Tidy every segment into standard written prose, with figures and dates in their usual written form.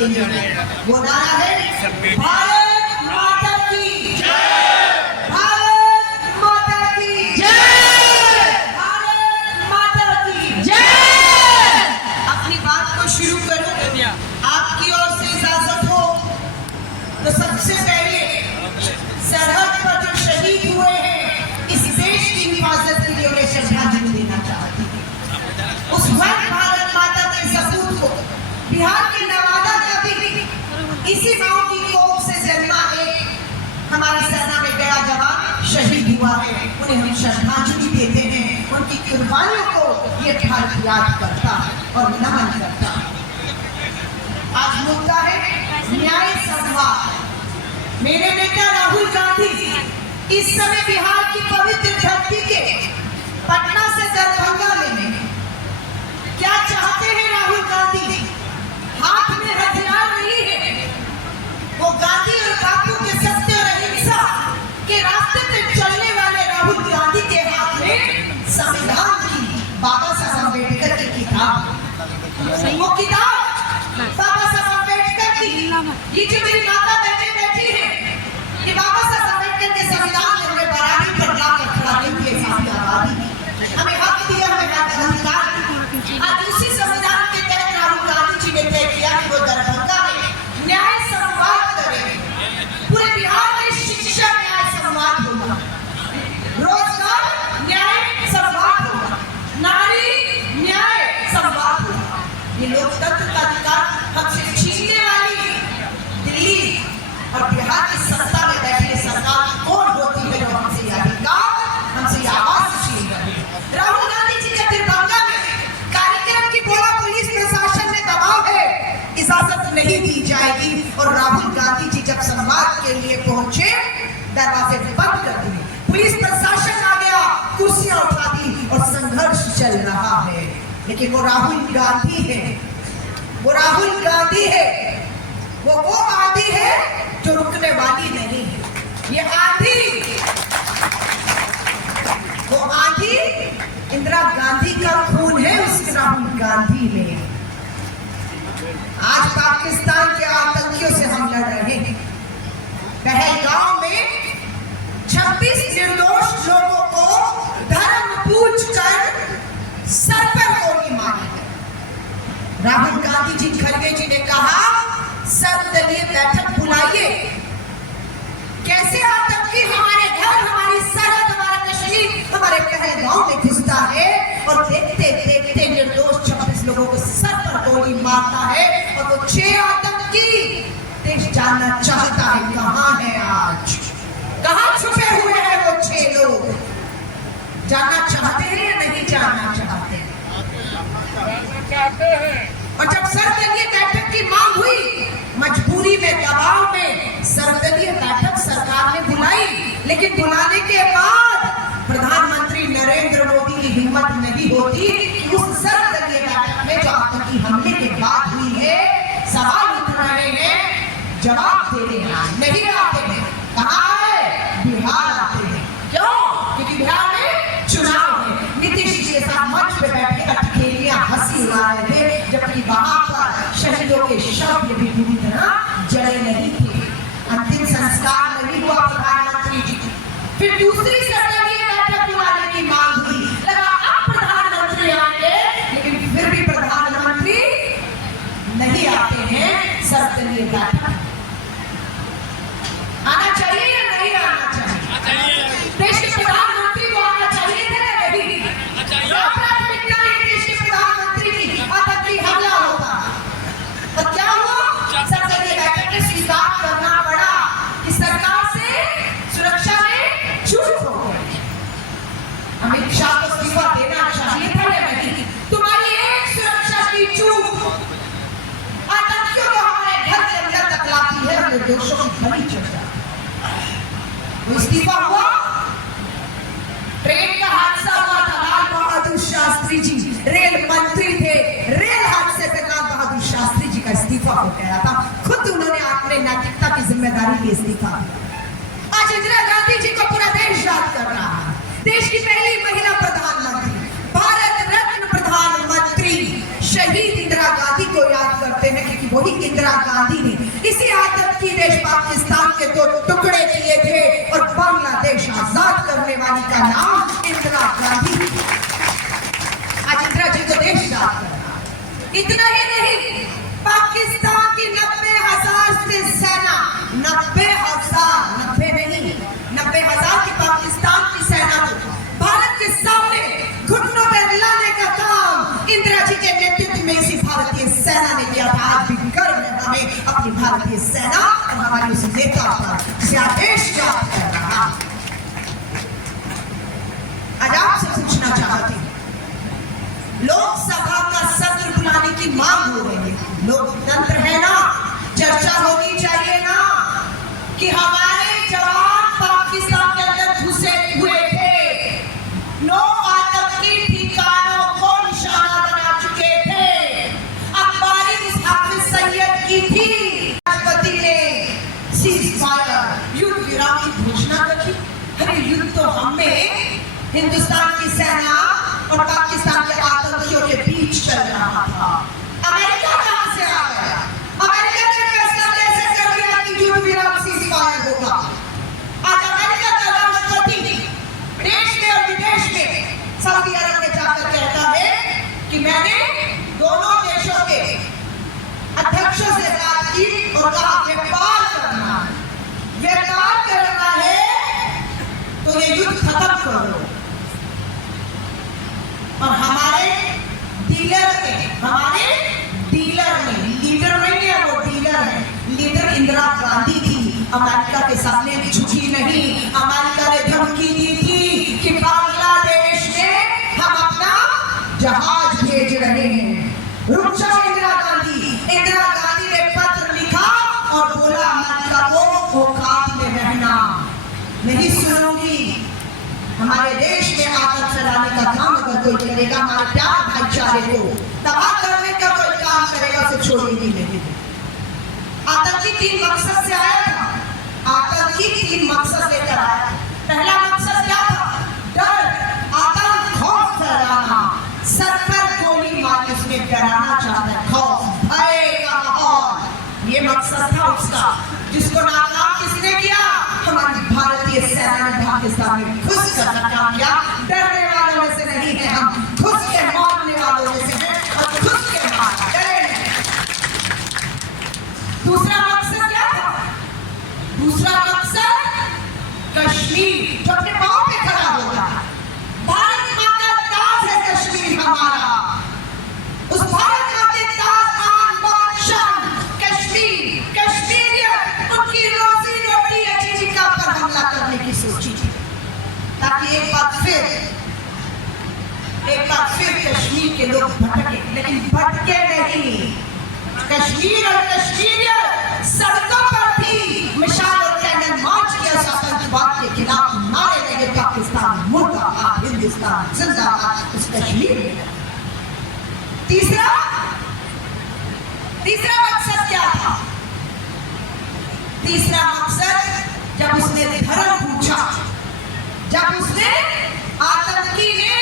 देंगे। वो नारा है भारत माता की जय, भारत माता की जय, भारत माता की जय। अपनी बात को शुरू करूं, आपकी ओर से इजाजत हो तो सबसे पहले सरहद पर जो शहीद हुए हैं इस देश की हिफाजत के लिए उन्हें श्रद्धांजलि देना चाहती हूँ। उस वक्त भारत माता के सपूत को बिहार के नवादा का भी इसी गांव की कोख से जन्मा एक हमारी सेना में गया जवान शहीद हुआ है, उन्हें हम श्रद्धांजलि देते हैं। उनकी कुर्बानियों को ये भारत याद करता है और नमन करता है। आज मुद्दा है न्याय संवाद। मेरे नेता राहुल गांधी इस समय बिहार की पवित्र धरती के पटना से दरभंगा में क्या चाहते हैं? राहुल गांधी हाथ में हथियार नहीं है, वो गांधी और बापू के सत्य और अहिंसा के रास्ते पे चलने वाले राहुल गांधी के हाथ में संविधान की बाबा साहब अम्बेडकर की किताब, वो किताब बाबा साहब अम्बेडकर की। ये जो मेरी माता बहनें बैठी है, ये बाबा साहब अम्बेडकर के संविधान ने हमें बराबरी पर लाकर खड़ा किया, हमें आजादी, हमें हक दिया, हमें अधिकार। आज उसी संविधान के तहत राहुल गांधी जी ने तय किया कि वो दरभंगा में न्याय संवाद करेंगे। पूरे बिहार में शिक्षा न्याय संवाद होगा, रोजगार न्याय संवाद होगा, नारी न्याय संवाद होगा। ये लोकतंत्र का अधिकार हमसे छीनने वाली दिल्ली और बिहार की सत्ता में बैठी सरकार कौन होती है जो हमसे यह अधिकार, हमसे यह आवाज छीन रही है? राहुल गांधी जी के दरभंगा में कार्यक्रम की बोला पुलिस प्रशासन में दबाव है, इजाजत नहीं दी जाएगी। और राहुल गांधी जी जब संवाद के लिए पहुंचे, दरवाजे बंद कर दिए, पुलिस प्रशासन आ गया, कुर्सियां उठा दी और संघर्ष चल रहा है। लेकिन वो राहुल गांधी है, वो राहुल गांधी है, वो आंधी है जो रुकने वाली नहीं है। ये आंधी, वो आंधी इंदिरा गांधी का खून है उस राहुल गांधी में। आज पाकिस्तान के आतंकियों से हम लड़ रहे हैं। पहलगाम में 26 निर्दोष लोगों को धर्म पूछकर सर पर गोली मारी। राहुल गांधी जी खड़गे जी ने कहा सर्वदलीय बैठक बुलाइए। कैसे आतंकी हमारे घर, हमारी सरहद, हमारा कश्मीर, हमारे पहलगाम में घुसता है और देखते देखते निर्दोष 26 लोगों को सर पर गोली मारता है। और वो 6 आतंकी देश जानना चाहता है कहां है, आज कहां छुपे हुए हैं वो 6 लोग? जानना चाहते हैं या नहीं जानना चाहते हैं? और जब सर्वदलीय बैठक की मांग हुई, मजबूरी में, दबाव में सर्वदलीय बैठक सरकार ने बुलाई। लेकिन बुलाने के बाद प्रधानमंत्री नरेंद्र मोदी की हिम्मत नहीं होती कि उस सर्वदलीय बैठक में जो आतंकी हमले के बाद हुई है, सवाल उठ रहे हैं, जवाब दे रहे हैं, नहीं आते हैं। कहाँ है? बिहार आते हैं। क्यों? क्योंकि बिहार में चुनाव है। नीतीश जी के साथ मंच पे बैठ के अटखेलियां हंसी उड़ा रहे थे, जबकि वहां पर शहीदों के शव भी पूरी तरह जले नहीं थे, अंतिम संस्कार नहीं हुआ प्रधानमंत्री जी। फिर दूसरी सर्वदलीय बैठक बुलाने की मांग हुई, लगा अब प्रधानमंत्री आएंगे, लेकिन फिर भी प्रधानमंत्री नहीं आते हैं। सर्वदलीय बैठक आना चाहिए या नहीं आना चाहिए? देश के प्रधानमंत्री को आना चाहिए था या नहीं? प्राथमिकता है देश के प्रधानमंत्री की, आतंकी हमला होता। और क्या हुआ? सर्वदलीय बैठक में स्वीकार करना पड़ा कि सरकार से सुरक्षा में चूक हो गई। अमित शाह को इस्तीफा देना चाहिए था या नहीं? तुम्हारी एक सुरक्षा की चूक आतंकियों को हमारे घर के अंदर तक लाती है और निर्दोषों की बलि चढ़ जाती है। इस्तीफा हुआ। ट्रेन का हादसा हुआ था, लाल बहादुर शास्त्री जी रेल मंत्री थे, रेल हादसे पे लाल बहादुर शास्त्री जी का इस्तीफा हो गया था। खुद उन्होंने अपने नैतिकता की जिम्मेदारी के इस्तीफा दिया। आज इंदिरा गांधी जी को पूरा देश याद कर रहा है। देश की पहली महिला प्रधानमंत्री, भारत रत्न प्रधानमंत्री शहीद इंदिरा गांधी को याद कर करते हैं क्योंकि वही इंदिरा गांधी ने इसी आतंकी देश पाकिस्तान के 2 टुकड़े किए थे और बांग्लादेश आजाद करने वाली का नाम इंदिरा गांधी। आज इंदिरा जी को देश याद करना। इतना ही नहीं, पाकिस्तान की 90,000 से सेना, 90,000 की पाकिस्तान की सेना को भारत के सामने घुटनों पर लाने का काम इंदिरा जी के नेतृत्व में इसी भारतीय सेना ने किया था। आज भी गर्व है हमें अपनी भारतीय सेना और हमारी उस नेता पर जिसे देश याद कर रहा। आज आपसे पूछना चाहती हूँ, लोकसभा का सत्र बुलाने की मांग हो रही है, लोकतंत्र है ना, चर्चा होनी चाहिए ना कि हमारे जवान पाकिस्तान के अंदर घुसे हुए थे, 9 आतंकी ठिकानों को निशाना बना चुके थे, अखबारी हाफिज सैयद की थी, राष्ट्रपति ने सीज़फायर युद्ध विराम की घोषणा की। अरे युद्ध तो हमें हिंदुस्तान की सेना और पाकिस्तान के आतंकियों के बीच चल रहा था। अमेरिका कहां से आ गया? अमेरिका ने फैसला कैसे कर लिया कि युद्ध विराम सीज़फायर होगा? आज अमेरिका का राष्ट्रपति देश में और विदेश में सऊदी अरब में जाकर कहता है कि मैंने दोनों देशों के अध्यक्षों से बात की और कहा व्यापार करना है तो ये युद्ध खत्म करो। और हमारे लीडर ने लीडर नहीं है, वो डीलर है। लीडर इंदिरा गांधी थी, अमेरिका के सामने भी झुकी नहीं। अमेरिका ने धमकी दी थी कि बांग्लादेश में हम अपना जहाज भेज रहे हैं, रुक जाओ इंदिरा गांधी। इंदिरा गांधी ने पत्र लिखा और बोला अमेरिका को औकात में रहना, नहीं सुनूंगी। हमारे देश में आतंक फैलाने का काम अगर कोई करेगा, हमारे प्यार भाईचारे को तबाह करने का कोई काम करेगा, उसे छोड़ेगी नहीं। आतंकी 3 मकसद से आया था, आतंकी 3 मकसद लेकर आया था। पहला मकसद क्या था? डर, आतंक, खौफ फैलाना, सर पर गोली मारने, उसमें डराना चाहता है, खौफ भय का माहौल, ये मकसद था उसका, जिसको नाकाम किसने किया? हमारी भारतीय सेना ने पाकिस्तान में घुस कर काम किया। डरने वालों में से नहीं है हम, घुस के मारने वालों में से हैं और घुस के डरे नहीं। दूसरा मकसद क्या था? दूसरा मकसद कश्मीर, जो अपने पांव पे खड़ा होगा। भारत माँ का ताज है कश्मीर हमारा, उस भारत माँ के ताज आन बान शान कश्मीर, कश्मीरियत उनकी रोजी रोटी आजीविका पर हमला करने की सोची थी, ताकि एक बार फिर कश्मीर के लोग भटके, लेकिन भटके नहीं। कश्मीर और कश्मीरियत सड़कों पर थी, मिसाल और कैंडल मार्च किया आतंकवाद के खिलाफ, नारे लगे पाकिस्तान मुर्दाबाद, हिंदुस्तान जिंदाबाद उस कश्मीर में। तीसरा मकसद क्या था? तीसरा मकसद जब उसने धर्म पूछा, जब उसने आतंकी ने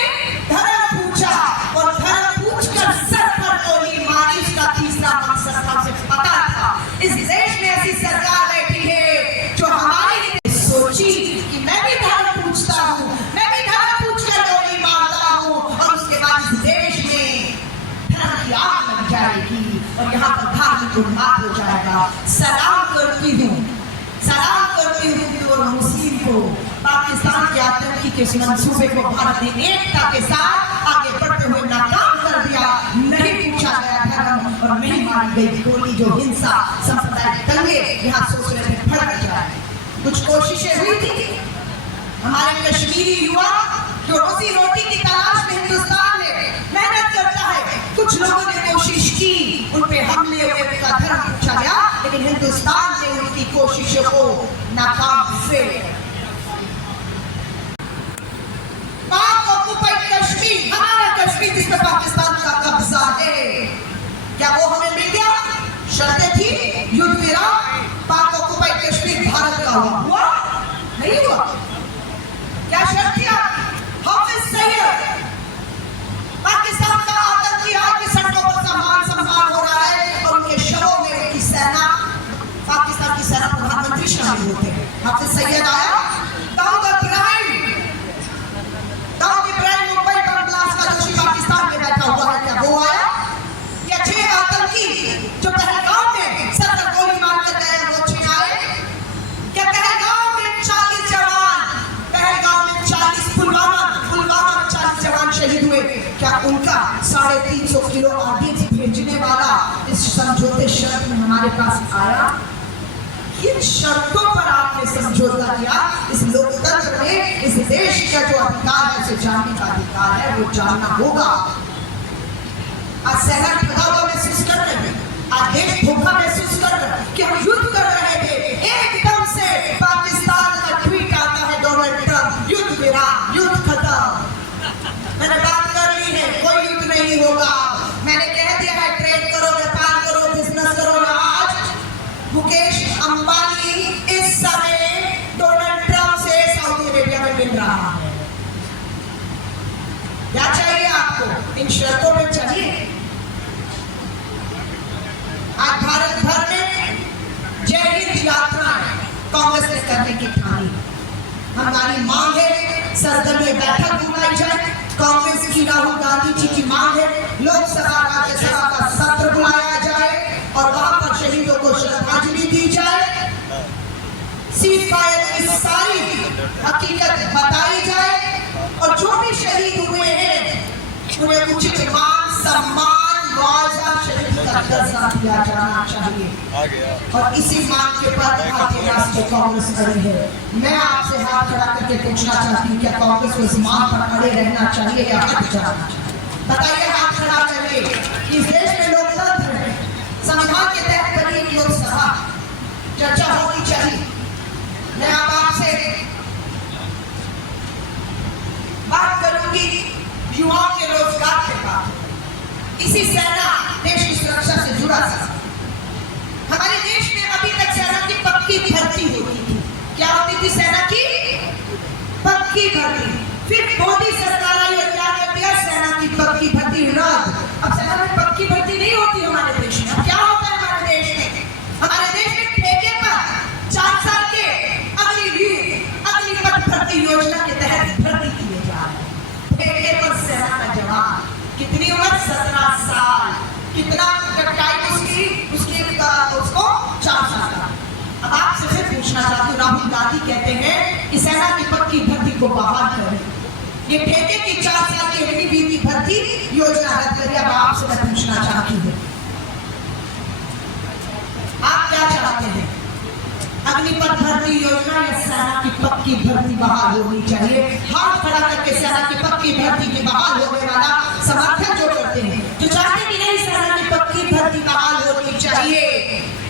धर्म पूछा और धर्म पूछकर सर पर गोली मारी, उसका तीसरा मकसद था, उसे पता था इस देश में ऐसी सरकार बैठी है जो हमारी सोची कि मैं भी धर्म पूछता हूँ, मैं भी धर्म पूछकर गोली मारता हूँ और उसके बाद इस देश में धर्म की आग लग जाएगी और यहाँ पर धार्मिक उन्माद हो जाएगा। सलाम करती हूँ हिंदू और मुस्लिम को, पाकिस्तान के आतंकी के मंसूबे को भारत ने एकता के साथ आगे बढ़ते हुए नाकाम कर दिया। नहीं पूछा गया धर्म और नहीं मारी गई गोली, जो हिंसा सांप्रदायिक दंगे यहाँ सोच रहे थे भड़क जाए। कुछ कोशिशें हुई थी, हमारे कश्मीरी युवा जो रोजी रोटी की तलाश में हिंदुस्तान में मेहनत करता है, कुछ लोगों ने कोशिश की, उन पे हमले हुए, उनका धर्म पूछा गया, लेकिन हिंदुस्तान ने उनकी कोशिशों को नाकाम फेल। पाक ऑक्युपाइड कश्मीर, हमारा कश्मीर जिसमें पाकिस्तान का कब्जा है, क्या वो हमें मिल गया? शर्तें थी, युद्ध विराम, पाक ऑक्युपाइड कश्मीर भारत का हुआ? नहीं हुआ। क्या शर्त थी? हाफिज सैयद, पाकिस्तान का आतंकी आज भी सड़कों पर सम्मान हो रहा है और उनके समझौते शर्त में हमारे पास आया, किन शर्तों पर आपने समझौता किया? इस लोकतंत्र में इस देश का जो अधिकार है, उसे जानने का अधिकार है, वो जानना होगा। आज सहना ठगा हुआ महसूस कर रहे हैं, आज देश धोखा महसूस कर रहे हैं कि हम युद्ध कर रहे थे, एकदम से पाकिस्तान का ट्वीट आता है, डोनाल्ड ट्रंप युद्ध विराम, युद्ध खत्म। मैंने बात कर ली है, कोई युद्ध नहीं होगा। मैंने कह दिया है, ट्रेड करो, व्यापार करो, बिजनेस करो। आज मुकेश अंबानी इस समय डोनाल्ड ट्रंप से सऊदी अरेबिया में मिल रहा है। क्या चाहिए आपको? इन शर्तों में चाहिए। आज भारत भर में जय हिंद यात्राएं कांग्रेस ने करने की ठानी। हमारी मांग है सर्वदलीय बैठक बुलाई जाए। कांग्रेस की राहुल गांधी जी की मांग है लोकसभा राज्यसभा का सत्र बुलाया जाए और वहां पर शहीदों को श्रद्धांजलि दी जाए। सीज फायर की सारी हकीकत बताई जाए और जो भी शहीद हुए हैं उन्हें उचित मान सम्मान मुआवजा शहीद का दर्जा दिया जाना चाहिए। और इसी मांग के बाद भारतीय राष्ट्रीय कांग्रेस खड़ी है। मैं आपसे हाथ खड़ा करके पूछना चाहती हूँ, क्या कांग्रेस को इस मांग पर खड़े रहना चाहिए या हट जाना चाहिए? बताइए, हाथ खड़ा करिए। इस देश में लोकतंत्र है, संविधान के तहत बनी एक लोकसभा, चर्चा होनी चाहिए। मैं अब आपसे बात करूंगी युवाओं के रोजगार के बाद। इसी सेना देश की सुरक्षा से जुड़ा था। हमारे देश में अभी तक सेना की पक्की भर्ती होती थी। क्या होती थी? सेना की पक्की भर्ती। फिर मोदी सरकार आई और क्या कर दिया? सेना की पक्की भर्ती रद्द। अब सेना में पक्की भर्ती नहीं होती हमारे देश में। अब क्या होता है हमारे देश में? हमारे देश में ठेके पर 4 साल के अग्निपथ भर्ती योजना के तहत भर्ती किए जा रहे हैं। ठेके पर सेना का जवान, कितनी उम्र? 17 साल। कितना टाइम उसको 4 साल का। अब आपसे फिर पूछना चाहती हूँ, राहुल गांधी कहते हैं कि सेना की पक्की भर्ती को बहाल करें, ये ठेके की 4 साल की अग्निवीर की भर्ती योजना रद्द करिए। अब आपसे मैं पूछना चाहती हूँ, आप क्या चाहते हैं? अग्निपथ भर्ती योजना या सेना की पक्की भर्ती बहाल होनी चाहिए? हाथ खड़ा करके सेना की पक्की भर्ती की बहाल होने वाला समर्थन जो करते हैं, जो चाहते कि नहीं सेना की पक्की भर्ती बहाल होनी चाहिए,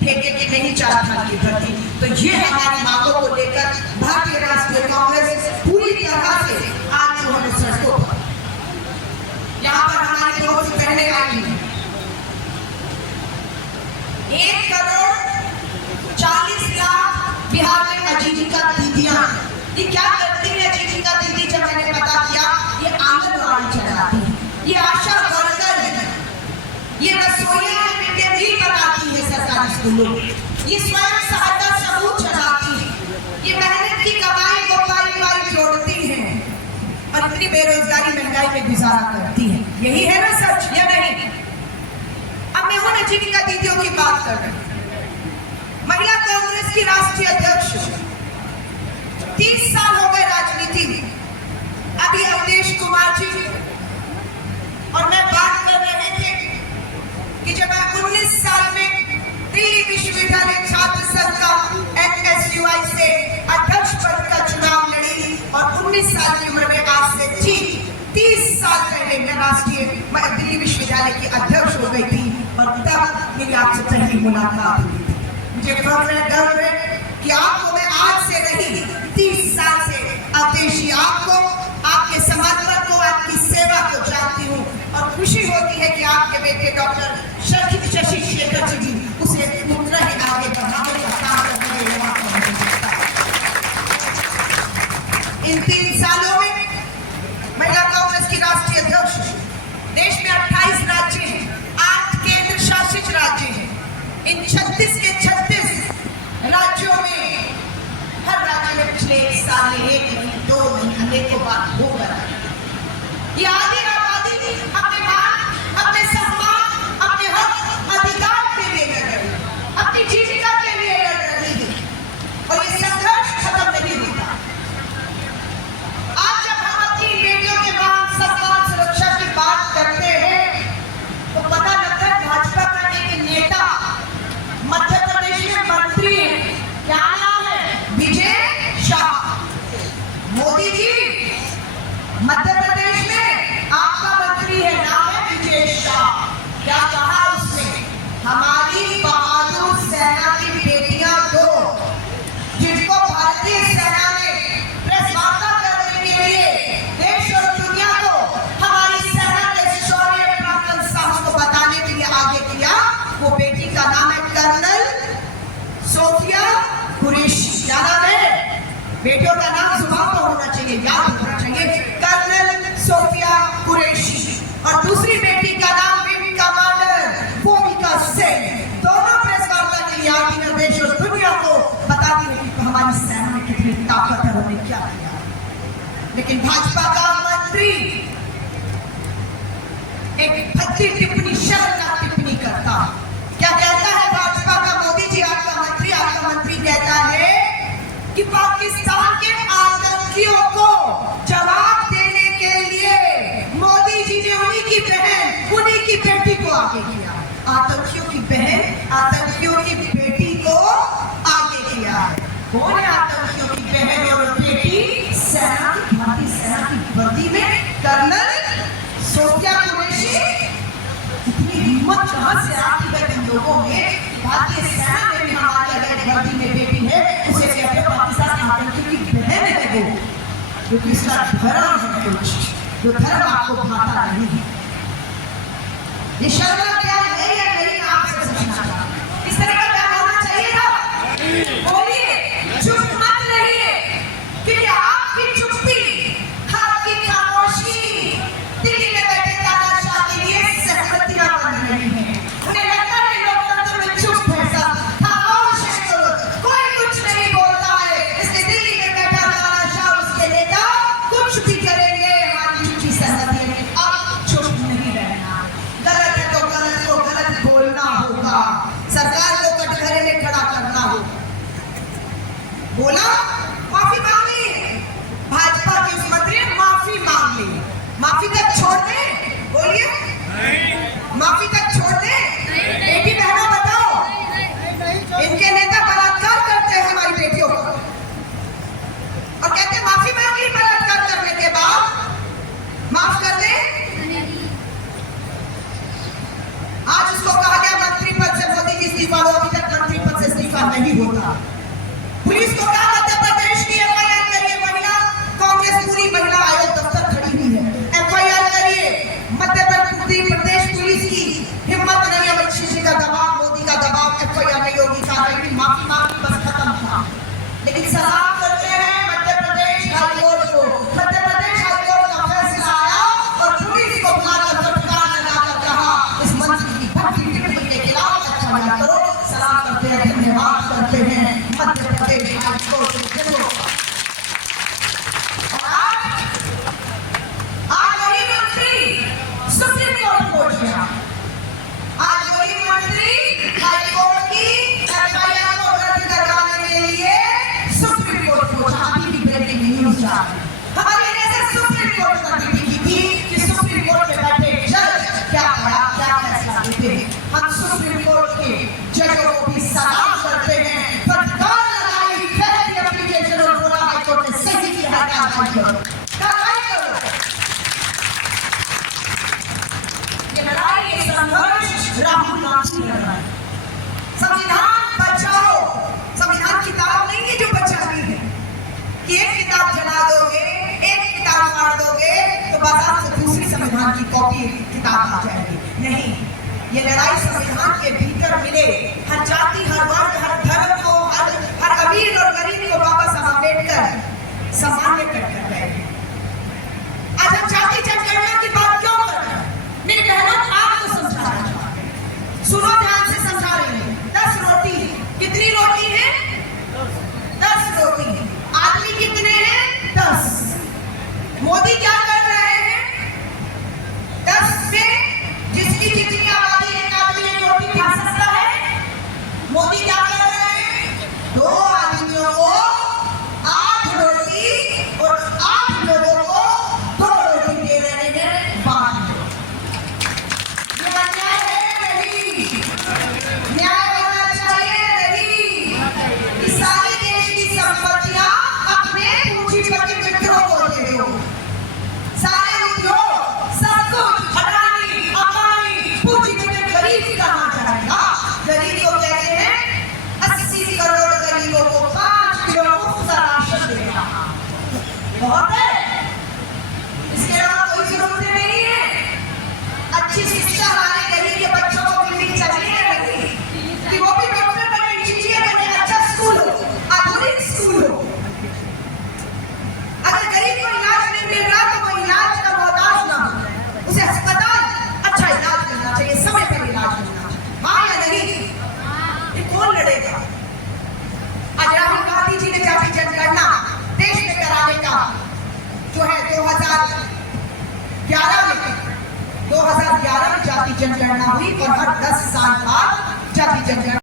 ठेके की नहीं 4 साल की भर्ती। तो ये हमारी मांगों को लेकर भारतीय राष्ट्रीय कांग्रेस पूरी तरह से आज जो हमें सड़कों पर, यहाँ पर हमारी बहुत सी बहनें आई हैं। 1 करोड़ 40 लाख बिहार में आजीविका दीदियां। ये क्या करती है आजीविका दीदी? जब मैंने पता किया, ये आंगनबाड़ी चलाती है, ये आशा वर्कर है, ये रसोइया मिड डे मील बनाती है सरकारी स्कूलों में, ये स्वयं सहायता समूह चलाती है, ये मेहनत की कमाई को पाई जोड़ती है और इतनी बेरोजगारी महंगाई में गुजारा करती है। यही है ना सच या नहीं? अब मैं उन आजीविका दीदियों की बात कर रही हूँ। महिला कांग्रेस की राष्ट्रीय अध्यक्ष, 30 साल हो गए राजनीति में। अभी अवधेश कुमार जी और मैं बात कर रहे थे कि जब मैं 19 साल में दिल्ली विश्वविद्यालय छात्र संघ का NSUI से अध्यक्ष पद का चुनाव लड़ी और 19 साल की उम्र में आज से ठीक 30 साल पहले मैं राष्ट्रीय दिल्ली विश्वविद्यालय की अध्यक्ष हो गई थी और तब मेरी आपसे पहली मुलाकात हुई थी। मुझे गर्व है कि आपको मैं आज से नहीं 30 साल से अवधेश जी आपको, आपके समर्पण को, आपकी सेवा को जानती हूँ और खुशी होती है कि आपके बेटे डॉक्टर शशि शेखर जी उसे उतना ही आगे बढ़ाने का काम करने में इन 3 सालों में महिला कांग्रेस की राष्ट्रीय अध्यक्ष, देश में 28 राज्य हैं, 8 केंद्र शासित राज्य हैं। इन 36 के 36 राज्यों में हर राज्य में पिछले 1 साल में 1 महीने 2 महीने अनेकों बार हो गया। ये आधी आबादी अपने मान, अपने सम्मान, अपने हक अधिकार के लिए लड़ रही है, अपनी जीविका के लिए लड़ रही है और ये संघर्ष खत्म नहीं होता। आज जब हम अपनी बेटियों के मान, सम्मान, सुरक्षा की बात करते हैं तो पता लगता है भाजपा का एक नेता बेटियों का नाम जुबान पर होना चाहिए, याद होना चाहिए, कर्नल सोफिया कुरैशी, और दूसरी बेटी का नाम विंग कमांडर भूमिका सिंह। दोनों प्रेस वार्ता के लिए आती है देश और दुनिया को बताती है कि हमारी सेना में कितनी ताकत है, उन्होंने क्या किया। लेकिन भाजपा का मंत्री एक भद्दी टिप्पणी, शर्मनाक टिप्पणी करता। क्या कहता है भाजपा का मोदी जी, आपका मंत्री कहता है कि पाकिस्तान के आतंकियों को जवाब देने के लिए मोदी जी ने उन्हीं की बहन, उन्हीं की बेटी को आगे किया। आतंकियों की बहन, आतंकियों की बेटी को आगे किया। कौन है आतंकियों की बहन और बेटी? सेना की, भारतीय सेना की वर्दी में कर्नल सोफिया कुरैशी। इतनी हिम्मत कहां से आती है इन लोगों में? भारतीय सेना में भी हमारी अगर वर्दी में बेटी है, उसे कहते हैं पाकिस्तान आतंकी की बहन है वो, क्योंकि इसका धर्म है कुछ, जो धर्म आपको भाता नहीं है। ये शर्म क्या है या नहीं, आपसे पूछना चाहता हूं। इस तरह का क्या होना चाहिए था? बोलिए, चुप मत रहिए, क्योंकि आपकी चुप्पी, आपकी खामोशी दिल्ली में बैठे तानाशाह के लिए सहमतियां बन रही हैं। उन्हें लगता है लोकतंत्र में चुप है, सब खामोश है, कोई कुछ नहीं बोलता है, इसलिए दिल्ली में बैठा तानाशाह, उसके नेता कुछ भी करेंगे, हमारी झूठी सहमति है। अब चुप नहीं रहना, गलत है तो गलत को गलत बोलना होगा, सरकार को कटघरे में खड़ा करना होगा। बोला, माफी मांग ली, भाजपा के उस मंत्री ने माफी मांग ली। माफी तक छोड़ दे, बोलिए, माफी तक छोड़ दे। बेटी बहनों बताओ, इनके नेता बलात्कार करते हैं हमारी बेटियों को और कहते माफी मांग ली, बलात्कार करने के बाद माफ कर दे। आज उसको कहा गया मंत्री पद से मोदी जी इस्तीफा दो, अभी तक मंत्री पद से इस्तीफा नहीं होता। पुलिस को कहा मध्य प्रदेश की एफआईआर करिए, महिला कांग्रेस पूरी महिला आयोग दफ्तर खड़ी हुई है, एफआईआर करिए। मध्य प्रदेश पुलिस की हिम्मत नहीं, अमित शाह का दबाव, मोदी का दबाव, एफआईआर नहीं होगी, कार्रवाई, माफी मांगी, बस खत्म था। लेकिन सलाम करते हैं मध्य प्रदेश हाईकोर्ट को। मध्य प्रदेश हाईकोर्ट का फैसला आया और पुलिस को बुलाकर फटकार लगाकर कहा इस मंत्री की भद्दी टिप्पणी के खिलाफ एफआईआर करो। सलाम करते हैं, धन्यवाद करते हैं मध्य प्रदेश हाईकोर्ट को। आज वही मंत्री सुप्रीम कोर्ट पहुंच गया, आज वही मंत्री हाईकोर्ट की एफआईआर को रद्द करवाने के लिए सुप्रीम कोर्ट पहुंचा। अभी भी ब्रेकिंग न्यूज आ रही है, हमारे जैसे सुप्रीम कोर्ट तक की थी कि सुप्रीम कोर्ट में बैठे जज क्या फैसला देते हैं। हम सुप्रीम कोर्ट के जजों को भी सलाम करते हैं, फटकार लगाई, पहली एप्लीकेशन और बोला हाईकोर्ट ने सही किया, कार्रवाई करो। ये लड़ाई, ये संघर्ष राहुल गांधी लड़ रहा है। संविधान बचाओ, संविधान किताब नहीं है जो बचानी है कि एक किताब जला दोगे, एक किताब फाड़ दोगे तो बाजार से दूसरी संविधान की कॉपी किताब आ जाएगी। नहीं, ये लड़ाई संविधान के भीतर मिले, हर जाति, हर वर्ग, हर धर्म को, हर अमीर और गरीब को बाबा साहब अम्बेडकर सामान्य कर गए। आज हम जाति जनगणना की बात क्यों कर रहे हैं? मेरी बहनों, आपको समझा रहे हैं, सुनो ध्यान से समझा रही है। 10 रोटी, कितनी रोटी है? 10 रोटी। आदमी कितने हैं? 10। मोदी क्या कर रहे हैं? 10 में जिसकी जितनी आबादी, एक आदमी एक रोटी खा सकता है, 11 में 2011 में जाति जनगणना हुई और हर 10 साल बाद जाति जनगणना